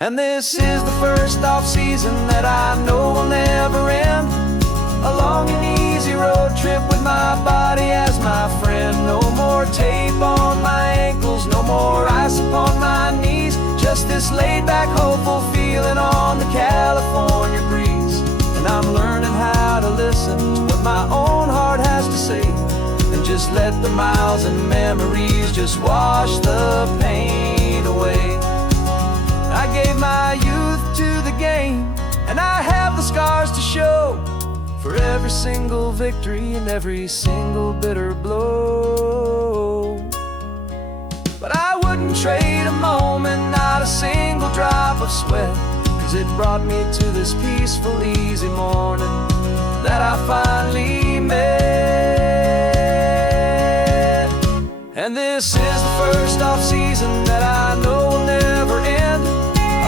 And this is the first off-season that I know will never end, a long and easy road trip with my body as my friend. No more tape on my ankles, no more ice upon my knees, Just this laid-back, hopeful feeling on the California breeze. And I'm learning how to listen to what my own heart has to say, and just let the miles and memories just wash the pain away. I gave my youth to the game, and I have the scars to show for every single victory and every single bitter blow. But I wouldn't trade a moment, not a single drop of sweat, 'cause it brought me to this peaceful, easy morning that I finally met. And this is the first off-season that I know will never end.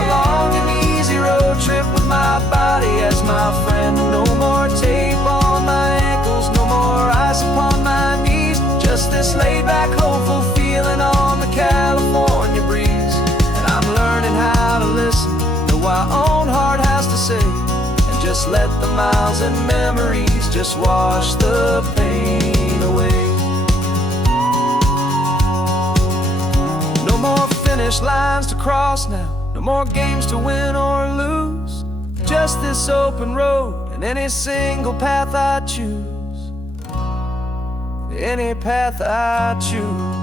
A long and easy road trip with my body as my friend. No more tape on my ankles, no more ice upon my knees. Just this laid-back, hopeful feeling on the California breeze. And I'm learning how to listen to what my own heart has to say, and just let the miles and memories just wash the pain away. No more finish lines to cross now, no more games to win or lose. Just this open road and any single path I choose. Any path I choose.